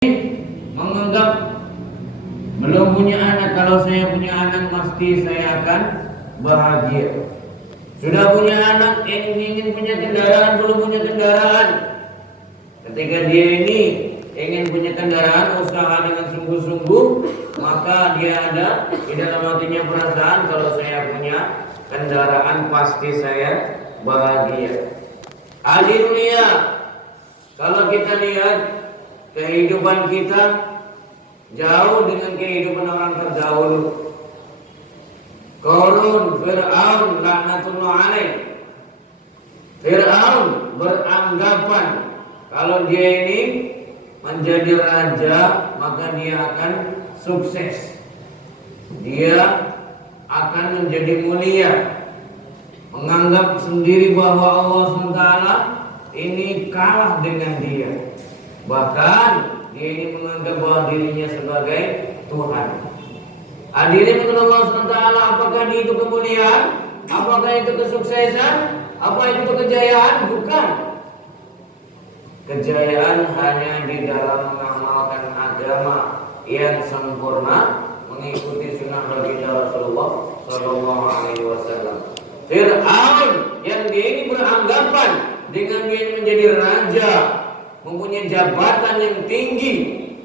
menganggap belum punya anak, kalau saya punya anak pasti saya akan bahagia. Sudah punya anak, ingin punya kendaraan, belum punya kendaraan. Ketika dia ini ingin punya kendaraan, usaha dengan sungguh-sungguh, maka dia ada di dalam hatinya perasaan kalau saya punya kendaraan pasti saya bahagia. Hadirin, kalau kita lihat kehidupan kita jauh dengan kehidupan orang terdahulu. Qarun, Fir'aun laknatullah alaih. Fir'aun beranggapan kalau dia ini menjadi raja maka dia akan sukses. Dia akan menjadi mulia. Menganggap sendiri bahwa Allah SWT ini kalah dengan dia. Bahkan dia ini menganggap bahwa dirinya sebagai Tuhan. Hadirin Allah SWT, apakah itu kemuliaan? Apakah itu kesuksesan? Apa itu kejayaan? Bukan. Kejayaan hanya di dalam mengamalkan agama yang sempurna, mengikuti sunnah baginda Rasulullah Sallallahu Alaihi Wasallam. Fir'aun yang dia ini beranggapan dengan dia ini menjadi raja, mempunyai jabatan yang tinggi,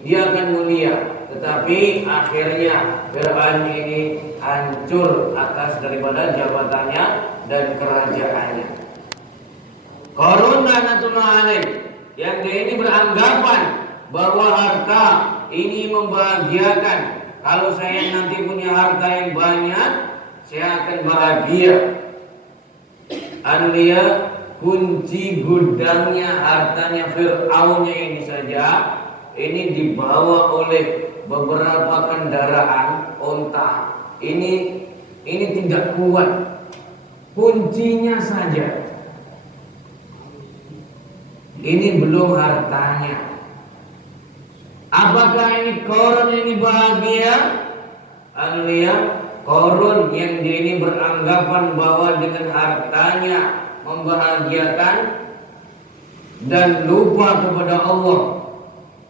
dia akan mulia. Tetapi akhirnya Fir'aun ini hancur atas daripada jabatannya dan kerajaannya. Qarun laknatullah alaih, yang dia ini beranggapan bahwa harta ini membahagiakan. Kalau saya nanti punya harta yang banyak, saya akan bahagia. Dia kunci gudangnya, hartanya Fir'aunnya ini saja ini dibawa oleh beberapa kendaraan onta. Ini tidak kuat. Kuncinya saja. Ini belum hartanya. Apakah ini Qarun ini bahagia? Qarun yang dia ini beranggapan bahwa dengan hartanya membahagiakan dan lupa kepada Allah,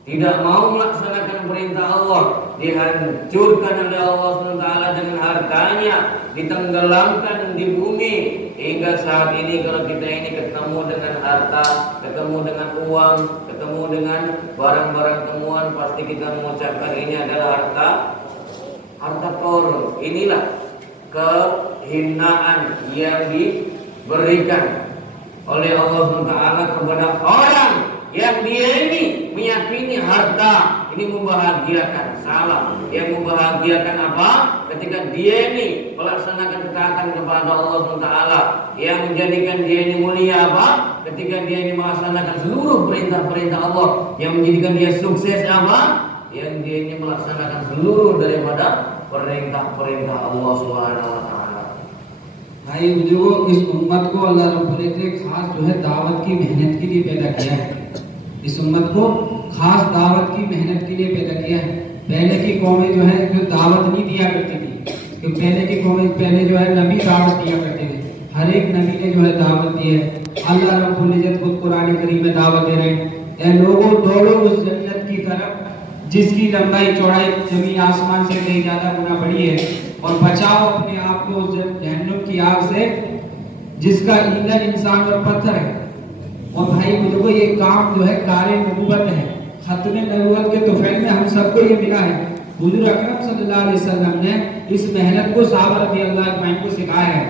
tidak mau melaksanakan perintah Allah, dihancurkan oleh Allah SWT dengan hartanya, ditenggelamkan di bumi. Hingga saat ini kalau kita ini ketemu dengan harta, ketemu dengan uang, ketemu dengan barang-barang temuan, pasti kita mengucapkan ini adalah harta Qarun. Inilah kehinaan yang diberikan oleh Allah SWT kepada orang yang dia ini meyakini harta ini membahagiakan. Salah. Yang membahagiakan apa? Ketika dia ini melaksanakan ketaatan kepada Allah SWT. Yang menjadikan dia ini mulia apa? Ketika dia ini melaksanakan seluruh perintah-perintah Allah. Yang menjadikan dia sukses apa? Yang dia ini melaksanakan seluruh daripada perintah-perintah Allah Subhanahu wa taala. भाई बुजुर्गों, इस उम्मत को अल्लाह रब्बुल इज्जत ने खास जो है दावत की मेहनत के लिए पैदा किया है। इस उम्मत को खास दावत की मेहनत के लिए पैदा किया है। पहले की कौमें जो है जो दावत नहीं दिया करती थी, कि पहले की कौमें पहले जो है नबी दावत दिया करते थे। हर एक नबी ने जो है दावत दी है। अल्लाह रब्बुल इज्जत खुद कुरान करीम में दावत दे रहे हैं, ऐ लोगों दौड़ो उस जन्नत की तरफ जिसकी लंबाई चौड़ाई जमीन आसमान से कहीं ज्यादा गुना बड़ी है, और बचाओ अपने आप को उस जहन्नुम की आग से जिसका ईंधन इंसान और पत्थर है। और भाई बुजुर्गों, ये काम जो है कारे नबूवत है। खत्म नबूवत के तोफ़ैल में हम सबको ये मिला है। हुजूर अकरम सल्लल्लाहु अलैहि वसल्लम ने इस मेहनत को सहाबा रज़ियल्लाहु अन्हुम को सिखाया है।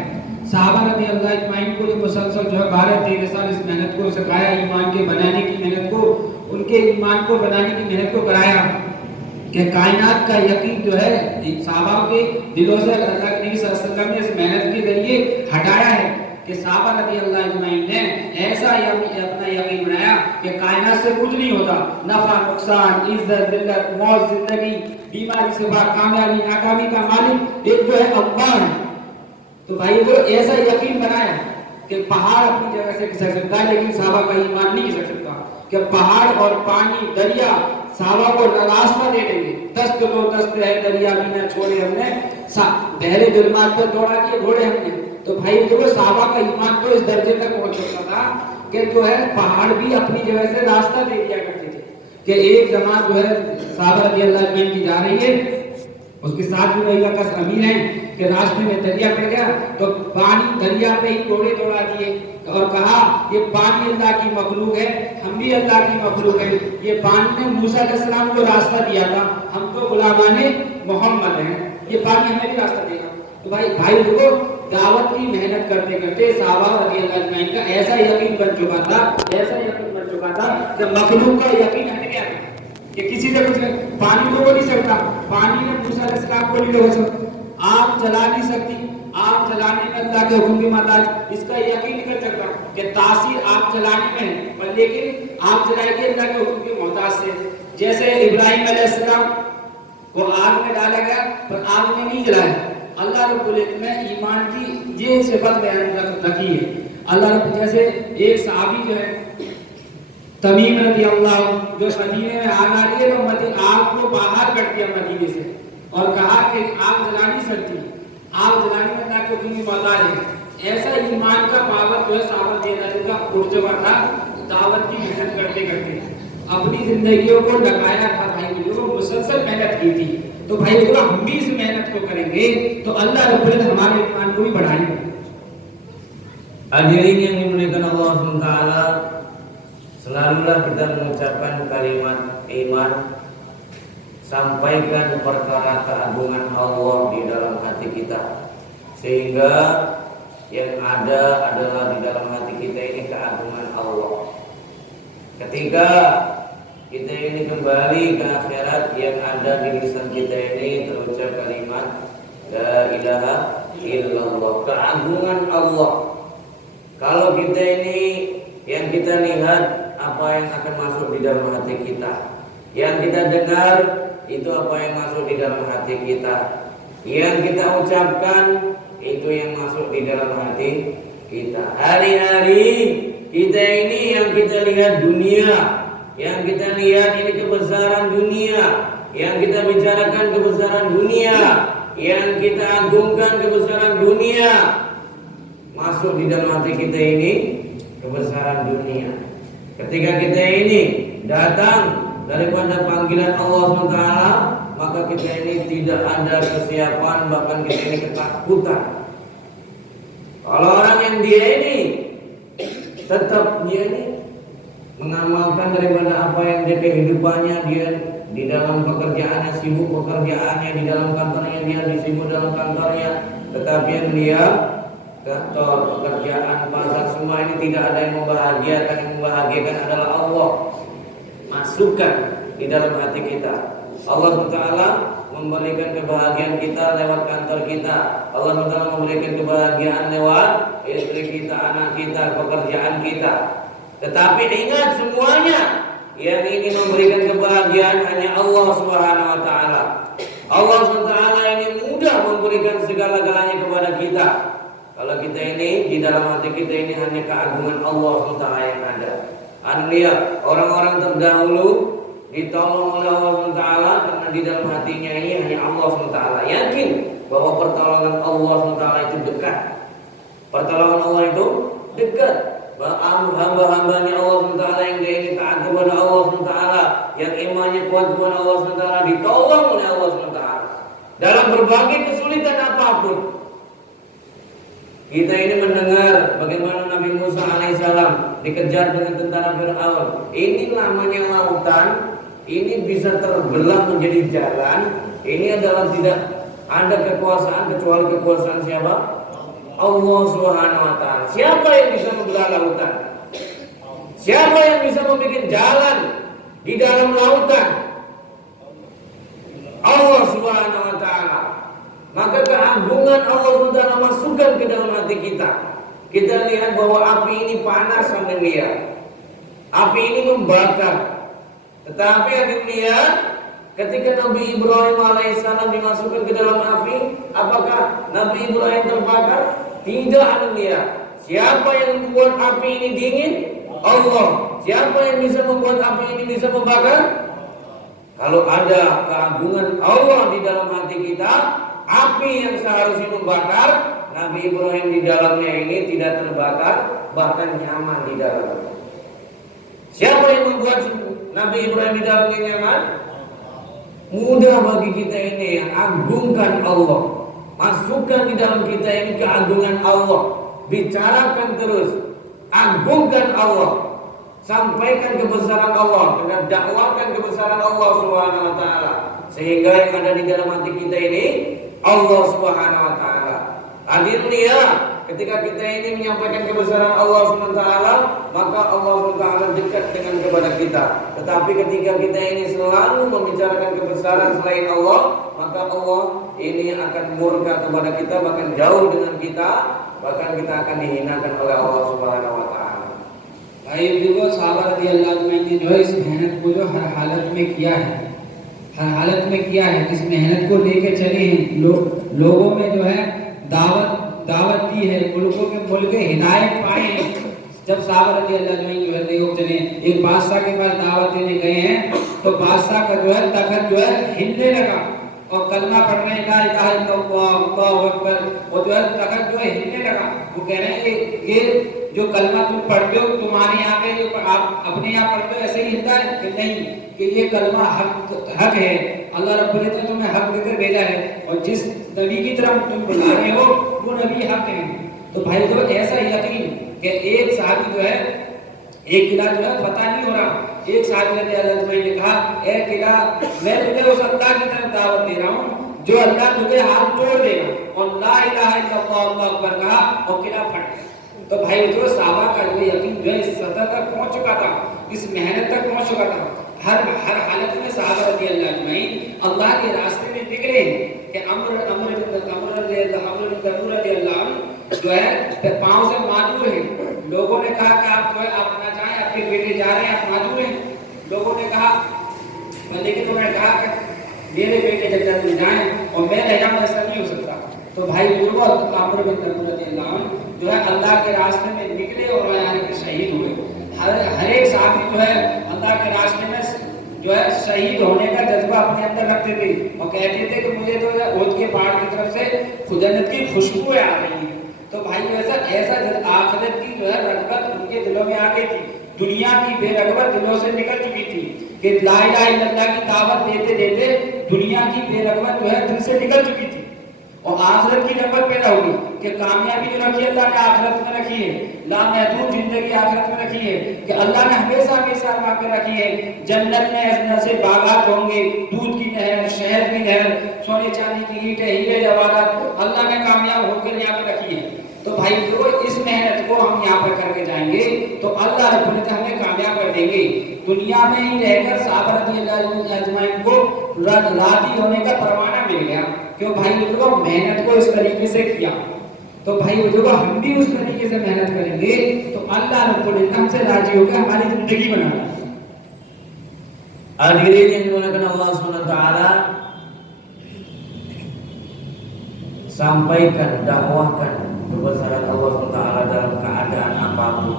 सहाबा रज़ियल्लाहु अन्हुम को जो मुसलसल जो है 12-13 साल इस मेहनत को सिखाया, ईमान के बनाने की मेहनत को, उनके ईमान को बनाने की मेहनत को कराया कि कायनात का यकीन जो है सहाबा के दिलों से अल्लाह के नबी सल्लल्लाहु अलैहि वसल्लम ने इस मेहनत के जरिए हटाया है कि सहाबा रज़ियल्लाहु अन्हुम ने ऐसा अपना यकीन बनाया कि कायनात से कुछ नहीं होता। नफा नुकसान, इज्जत जिल्लत, मौत, जिंदगी, बीमारी से बात, कामयाबी नाकामी का मालिक एक जो है अल्लाह है। तो भाई वो ऐसा यकीन बनाया कि पहाड़ अपनी जगह से खिसक सकता है, लेकिन सहाबा का ईमान नहीं खिसक सकता। कि पहाड़ और पानी, दरिया सहाबा को रास्ता दे देंगे। दस्त लो दस्त है दरिया भी न छोड़े हमने, बहरे जुल्मात पर दौड़ा के घोड़े हमने। तो भाई देखो सहाबा का ईमान तो इस दर्जे तक पहुंच चुका था कि जो है पहाड़ भी अपनी जगह से रास्ता दे दिया करते थे। कि एक जमात जो है साहब रज़ी अल्लाह अन्हु की जा रही है, उसके साथ भी वही वक़्त अमीर हैं कि रास्ते में दरिया पड़ गया तो पानी दरिया पे ही घोड़े दौड़ा दिए और कहा ये पानी अल्लाह की मखलूक है, हम भी अल्लाह की मखलूक है। ये पानी ने मूसा अलैहिस्सलाम को रास्ता दिया था, हम तो गुलामाने मोहम्मद हैं, ये पानी हमें भी रास्ता देगा। तो भाई देखो, दावत की मेहनत करते करते साहबा रज़ी अल्लाह अन्हुम का ऐसा यकीन बन चुका था, ऐसा यकीन बन चुका था कि मखलूक का यकीन हट गया कि किसी से कुछ पानी को नहीं सकता, पानी ने मूसा अलैहिस्सलाम को नहीं रोक सकता, आग जला नहीं सकती, आग जलाने में अल्लाह के हुक्म की मोहताज, इसका यकीन कर सकता कि तासीर आग जलाने में है, पर लेकिन आग जलाएगी अल्लाह के हुक्म की मोहताज से। जैसे इब्राहिम अलैहिस्सलाम को आग में डाला गया पर आग में नहीं जलाया, अल्लाह रब्बुल इज्जत ने ईमान की ये सिफत बयान रखी है। अल्लाह रब्बुल, जैसे एक सहाबी जो है तमीम रज़ी अल्लाह, जो मदीने में आग आ रही है तो आग को बाहर कर दिया मदीने से और कहा कि आग जला नहीं सकती, आग जलाने में अल्लाह के हुक्म की मोहताज है। ऐसा ईमान का पावर जो है साहबा रज़ी का उठ चुका था दावत की मेहनत करते करते, अपनी जिंदगियों को लगाया था भाई, जो मुसलसल मेहनत की थी। तो भाई देखो, हम भी इस मेहनत को करेंगे तो अल्लाह रब्बुल इज्जत हमारे ईमान को भी बढ़ाएंगे। Hadirin yang dimuliakan Allah SWT, selalulah kita mengucapkan kalimat iman, sampaikan perkara keagungan Allah di dalam hati kita, sehingga yang ada adalah di dalam hati kita ini keagungan Allah. Ketika kita ini kembali ke akhirat, yang ada di lisan kita ini terucap kalimat la ilaha illallah, keagungan Allah. Kalau kita ini yang kita lihat apa yang akan masuk di dalam hati kita, yang kita dengar itu apa yang masuk di dalam hati kita, yang kita ucapkan itu yang masuk di dalam hati kita. Hari-hari kita ini yang kita lihat dunia, yang kita lihat ini kebesaran dunia, yang kita bicarakan kebesaran dunia, yang kita agungkan kebesaran dunia, masuk di dalam hati kita ini kebesaran dunia. Ketika kita ini datang daripada panggilan Allah SWT, maka kita ini tidak ada kesiapan, bahkan kita ini ketakutan. Kalau orang yang dia ini tetap dia ini mengamalkan daripada apa yang dia kehidupannya, dia di dalam pekerjaannya sibuk pekerjaannya, di dalam kantornya dia sibuk dalam kantornya, tetapi yang dia kantor, pekerjaan, pasar, semua ini tidak ada yang membahagiakan. Yang membahagiakan adalah Allah. Masukkan di dalam hati kita. Allah SWT memberikan kebahagiaan kita lewat kantor kita. Allah SWT memberikan kebahagiaan lewat istri kita, anak kita, pekerjaan kita. Tetapi ingat semuanya, yang ini memberikan kebahagiaan hanya Allah Subhanahu wa taala. Allah SWT ini mudah memberikan segala-galanya kepada kita. Kalau kita ini di dalam hati kita ini hanya keagungan Allah SWT yang ada. Lihat orang-orang terdahulu ditolong oleh Allah SWT karena di dalam hatinya ini hanya Allah SWT. Yakin bahwa pertolongan Allah SWT itu dekat. Pertolongan Allah itu dekat. Bahwa hamba-hambanya Allah SWT yang dia ini taat kepada Allah SWT, yang imannya kuat kepada Allah SWT, ditolong oleh Allah SWT dalam berbagai kesulitan apapun. Kita ini mendengar bagaimana Nabi Musa alaihissalam dikejar dengan tentara Fir'aun. Ini namanya lautan, ini bisa terbelah menjadi jalan. Ini adalah tidak ada kekuasaan kecuali kekuasaan siapa? Allah Subhanahu wa taala. Siapa yang bisa membelah lautan? Siapa yang bisa membuat jalan di dalam lautan? Allah Subhanahu wa taala. Maka keagungan Allah SWT masukkan ke dalam hati kita. Kita lihat bahwa api ini panas sampai lihat. Api ini membakar. Tetapi akan lihat ketika Nabi Ibrahim alaihissalam dimasukkan ke dalam api, apakah Nabi Ibrahim terbakar? Tidak akan lihat. Siapa yang membuat api ini dingin? Allah. Siapa yang bisa membuat api ini bisa membakar? Kalau ada keagungan Allah di dalam hati kita, api yang seharusnya membakar, Nabi Ibrahim di dalamnya ini tidak terbakar, bahkan nyaman di dalamnya. Siapa yang membuat Nabi Ibrahim di dalam kenyaman? Mudah bagi kita ini, agungkan Allah. Masukkan di dalam kita ini keagungan Allah. Bicarakan terus, agungkan Allah. Sampaikan kebesaran Allah dengan dakwakan kebesaran Allah Subhanahu wa taala. Sehingga yang ada di dalam hati kita ini Allah Subhanahu wa taala. Hadirin ya, ketika kita ini menyampaikan kebesaran Allah Subhanahu wa taala, maka Allah Subhanahu wa taala dekat dengan kepada kita. Tetapi ketika kita ini selalu membicarakan kebesaran selain Allah, maka Allah ini akan murka kepada kita, bahkan jauh dengan kita, bahkan kita akan dihinakan oleh Allah Subhanahu wa taala. भाई बुजुर्गों, साहबा रज़ी अल्लाह अन्हुम ने जो है इस मेहनत को जो हर हालत में किया है, हर हालत में किया है, इस मेहनत को लेके चले हैं, लोगों में जो है दावत दी है, मुल्कों के मुल्क हिदायत पाए हैं। जब साहबा रज़ी अल्लाह अन्हुम जो है लेके चले, एक बादशाह के पास दावत देने गए हैं, तो बादशाह का जो है तखत जो है हिलने लगा और कलमा पढ़ रहे हैं ला इलाहा इल्लल्लाह अल्लाहु अकबर, और जो है तखत जो है हिलने लगा। वो कह रहे हैं कि ये जो कलमा तुम पढ़ते हो, तुम्हारे यहाँ पे जो आप अपने यहाँ पढ़ते हो ऐसे ही हिलता है कि नहीं, कि ये कलमा हक है, अल्लाह रब्बुल इज्जत ने तुम्हें हक देकर भेजा है, और जिस नबी की तरफ तुम बुला रहे हो वो नबी हक है। तो भाई जो ऐसा यकीन कि एक साहबी जो है, एक किला जो है फतह नहीं हो रहा, एक साहबी ने कहा, ए किला, मैं तुझे उस अल्लाह की तरफ दावत दे रहा हूँ जो अल्लाह तुझे हाथ तोड़ देगा, और ला इलाहा इल्लल्लाह अल्लाहु अकबर कहा और किला फट गया। तो भाई जो साहबा का जो यकीन जो है इस सतह तक पहुंच चुका था, इस मेहनत तक पहुंच चुका था, हर हालत में साहबा रज़ी अल्लाह अन्हुम अल्लाह के रास्ते में निकले कि अमर रज़ी अल्लाह जो है पांव से माजूर है। लोगों ने कहा कि आप जो है आप ना जाएं, आपके बेटे जा रहे हैं, आप माजूर हैं। लोगों ने कहा, लेकिन उन्होंने कहा कि मेरे बेटे जन्नत में जाएं और मैं रह जाऊं, ऐसा नहीं हो सकता। तो भाई बुजुर्गों, अमर रज़ी अल्लाह जो है अल्लाह के रास्ते में निकले और यहाँ के शहीद हुए। हर एक साथी जो है अल्लाह के रास्ते में जो है शहीद होने का जज्बा अपने अंदर रखते थे और कहते थे कि मुझे तो उहद के पहाड़ की तरफ से जन्नत की खुशबुएं आ रही हैं। तो भाई ऐसा आखिरत की जो है रग़बत उनके दिलों में आ गई थी, दुनिया की बेरग़बत दिलों से निकल चुकी थी कि ला इलाहा इल्लल्लाह की दावत देते देते दुनिया की बेरग़बत जो है दिल से निकल चुकी थी, और आखिरत की रग़बत पैदा होगी कि कामयाबी जो रखी है अल्लाह ने आखिरत में रखी है, लामहदूद जिंदगी आखिरत में रखी है, कि अल्लाह ने हमेशा हमेशा वाक़ रखी है। जन्नत में ऐसे बागात होंगे, दूध की नहर, शहद की नहर, सोने चांदी की ईंटें, हीरे जवाहरात अल्लाह ने कामयाब होकर यहाँ पर रखी है। तो भाई जो इस मेहनत को हम यहाँ पर करके जाएंगे तो अल्लाह रब्बुल इज्जत हमें कामयाब कर देंगे। दुनिया में ही रहकर साहबा रज़ी अल्लाह अन्हुम को राज़ी होने का परवाना मिल गया। क्यों भाई बुजुर्गों, मेहनत को इस तरीके से किया। तो भाई बुजुर्गों, हम भी उस तरीके से मेहनत करेंगे तो अल्लाह रब्बुल इज्जत हमसे राजी होकर हमारी जिंदगी बनाएगा। Hadirin yang dimuliakan Allah Subhanahu wa taala, sampaikan, dakwahkan kebesaran Allah Subhanahu wa taala dalam keadaan apapun.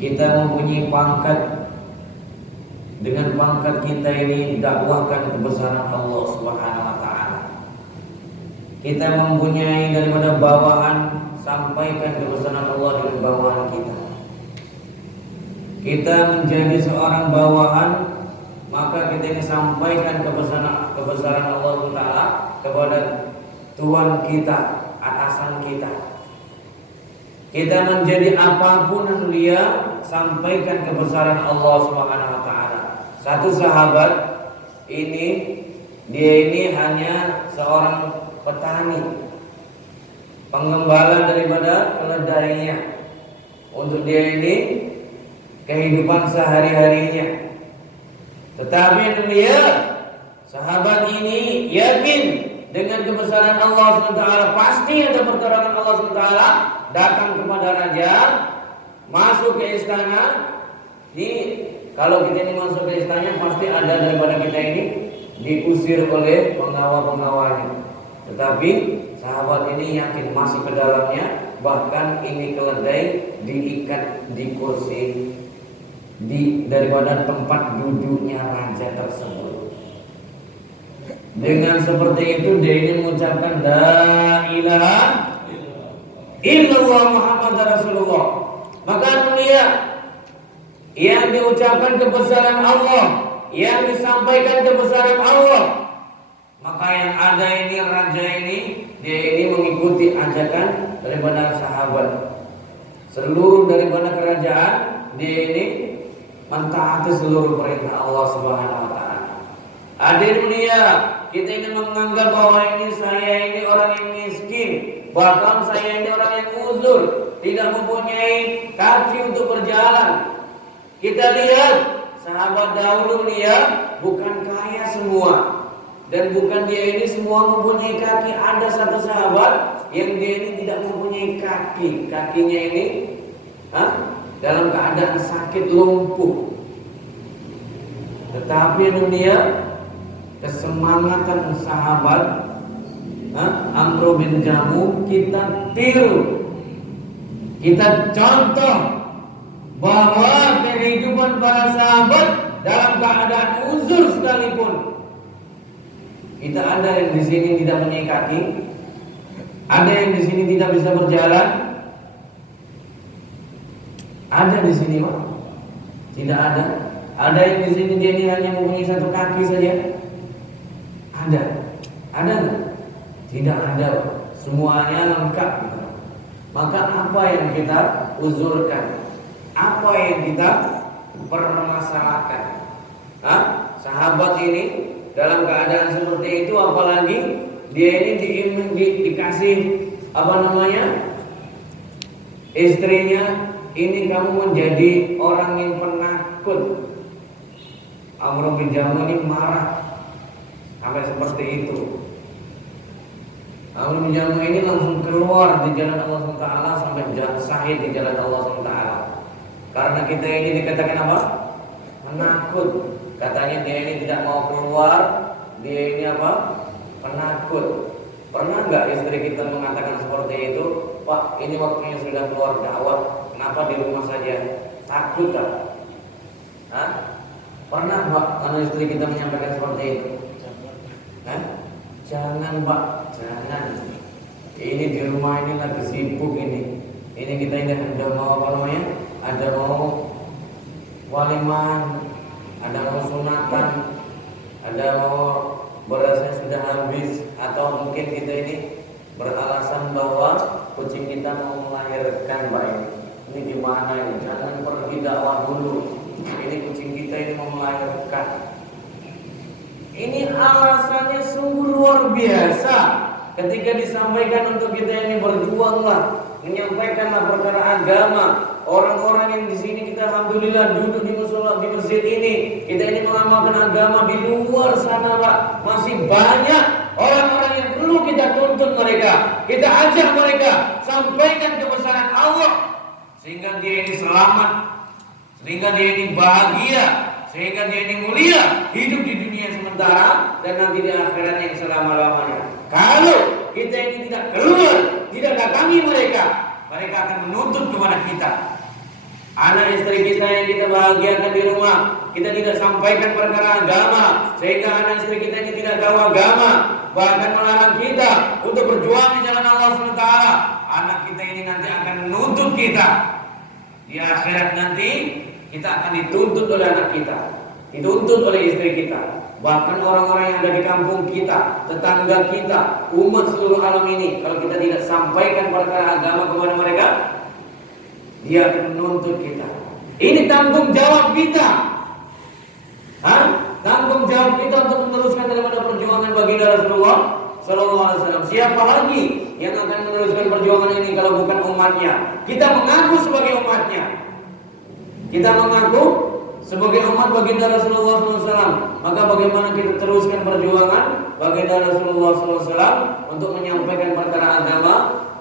Kita mempunyai pangkat, dengan pangkat kita ini dakwahkan kebesaran Allah Subhanahu wa taala. Kita mempunyai daripada bawahan, sampaikan kebesaran Allah dengan bawahan kita. Kita menjadi seorang bawahan, maka kita ini sampaikan kebesaran Allah Taala kepada Tuhan kita, atasan kita. Kita menjadi apapun yang dia, sampaikan kebesaran Allah Subhanahu wa taala. Satu sahabat ini, dia ini hanya seorang petani, pengembala daripada keledainya. Untuk dia ini kehidupan sehari-harinya. Tetapi dia, sahabat ini yakin dengan kebesaran Allah SWT, pasti ada pertolongan Allah SWT datang kepada raja, masuk ke istana. Kalau kita ini masuk ke istana, pasti ada daripada kita ini diusir oleh pengawal-pengawalnya. Tetapi sahabat ini yakin masuk ke dalamnya, bahkan ini keledai diikat di kursi daripada tempat duduknya raja tersebut. Dengan seperti itu dia ini mengucapkan la ilaha illallah Muhammad Rasulullah. Maka mulia yang diucapkan kebesaran Allah, yang disampaikan kebesaran Allah, maka yang ada ini raja ini, dia ini mengikuti ajakan daripada sahabat. Seluruh daripada kerajaan, dia ini mentaati seluruh perintah Allah Subhanahu wa taala. Hadir mulia, kita ini menganggap bahwa saya ini orang yang miskin, bahkan saya ini orang yang uzur, tidak mempunyai kaki untuk berjalan. Kita lihat sahabat dahulu dia bukan kaya semua, dan bukan dia ini semua mempunyai kaki. Ada satu sahabat yang dia ini tidak mempunyai kaki, kakinya ini dalam keadaan sakit lumpuh. Tetapi dia kesemangatan sahabat Amr bin Jamuh kita tiru, kita contoh bahwa kehidupan para sahabat dalam keadaan uzur sekalipun. Kita ada yang di sini tidak punya kaki, ada yang di sini tidak bisa berjalan, ada di sini Pak, tidak ada. Ada yang di sini dia ini hanya mempunyai satu kaki saja. Ada nggak? Tidak ada. Semuanya lengkap. Maka apa yang kita uzurkan? Apa yang kita permasalahkan? Sahabat ini dalam keadaan seperti itu, apalagi dia ini dikasih istrinya ini kamu menjadi orang yang penakut. Amr bin Jamuh ini marah sampai seperti itu. Amr bin Jamuh ini langsung keluar di jalan Allah SWT sampai syahid di jalan Allah SWT. Karena kita ini dikatakan apa? Penakut. Katanya dia ini tidak mau keluar, dia ini apa? Penakut. Pernah nggak istri kita mengatakan seperti itu? Pak, ini waktunya sudah keluar dakwah, kenapa di rumah saja? Takut tak? Pernah Pak, kalau istri kita menyampaikan seperti itu? Jangan Pak, jangan. Ini di rumah ini lagi sibuk ini. Ini kita ini ada mau ada mau waliman, ada mau sunatan, ada mau berasnya sudah habis, atau mungkin kita ini beralasan bahwa kucing kita mau melahirkan Pak ini. Ini gimana ini? Jangan pergi dakwah dulu. Ini kucing kita ini mau melahirkan. Ini alasannya sungguh luar biasa. Ketika disampaikan untuk kita ini berjuanglah, menyampaikanlah perkara agama. Orang-orang yang di sini kita alhamdulillah duduk di musola di masjid ini, kita ini mengamalkan agama. Di luar sana Pak, masih banyak orang-orang yang perlu kita tuntut mereka. Kita ajak mereka, sampaikan kebesaran Allah sehingga dia ini selamat, sehingga dia ini bahagia, sehingga dia ini mulia, hidup di dunia sementara dan nanti di akhirat yang selama-lamanya. Kalau kita ini tidak keluar, tidak datangi mereka, mereka akan menuntut kepada kita. Anak istri kita yang kita bahagiakan di rumah, kita tidak sampaikan perkara agama, sehingga anak istri kita ini tidak tahu agama, bahkan melarang kita untuk berjuang di jalan Allah SWT. Anak kita ini nanti akan menuntut kita. Di akhirat nanti kita akan dituntut oleh anak kita, dituntut oleh istri kita, bahkan orang-orang yang ada di kampung kita, tetangga kita, umat seluruh alam ini. Kalau kita tidak sampaikan perkara agama kepada mereka, dia akan menuntut kita. Ini tanggung jawab kita. Tanggung jawab kita untuk meneruskan daripada perjuangan baginda Rasulullah Sallallahu Alaihi Wasallam. Siapa lagi yang akan meneruskan perjuangan ini kalau bukan umatnya? Kita mengaku sebagai umatnya. Kita mengaku sebagai umat baginda Rasulullah SAW. Maka bagaimana kita teruskan perjuangan baginda Rasulullah SAW untuk menyampaikan perkara agama,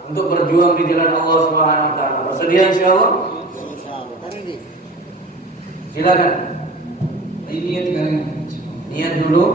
untuk berjuang di jalan Allah Subhanahu Wa Taala. Bersedia insyaallah? Silakan. Niat kalian. Niat dulu.